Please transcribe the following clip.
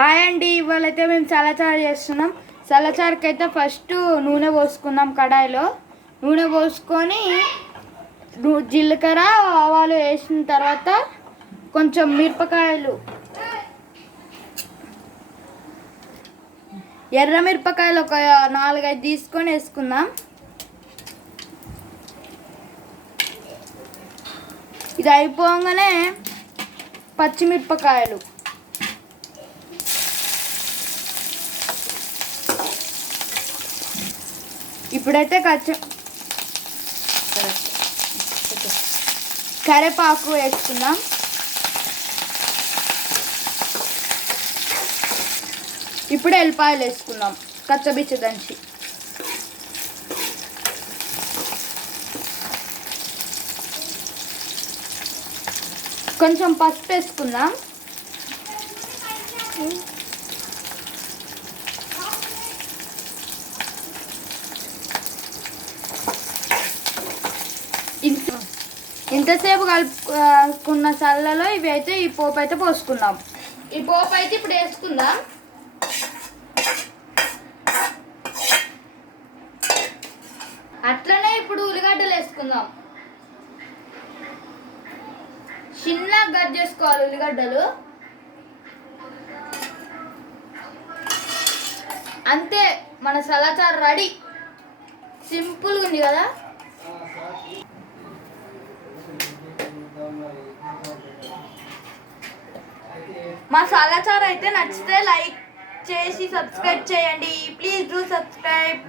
Hi అండి, ఇవాళైతే మేము చల్లచారు చేస్తున్నాం. చల్లచారుకి అయితే ఫస్ట్ నూనె పోసుకుందాం. కడాయిలో నూనె పోసుకొని జీలకర్ర ఆవాలు వేసిన తర్వాత కొంచెం మిరపకాయలు, ఎర్ర మిరపకాయలు ఒక 4-5 తీసుకొని వేసుకుందాం. ఇది అయిపోగానే పచ్చిమిరపకాయలు, ఇప్పుడైతే కరివేపాకు వేసుకుందాం. ఇప్పుడు ఎల్లిపాయలు వేసుకుందాం కచ్చబిచ్చ దంచి. కొంచెం పసుపు వేసుకుందాం. ఇంతసేపు కలుపుకున్న చల్లలో ఇవి అయితే ఈ పోపు అయితే పోసుకుందాం. ఈ పోపు అయితే ఇప్పుడు వేసుకుందాం. అట్లనే ఇప్పుడు ఉల్లిగడ్డలు వేసుకుందాం. చిన్నగా కట్ చేసుకోవాలి ఉల్లిగడ్డలు. అంతే, మన చల్లచారు రెడీ. సింపుల్గా ఉంది కదా. మా చల్లచారు అయితే నచ్చితే లైక్ చేసి సబ్స్క్రైబ్ చేయండి. Please do subscribe.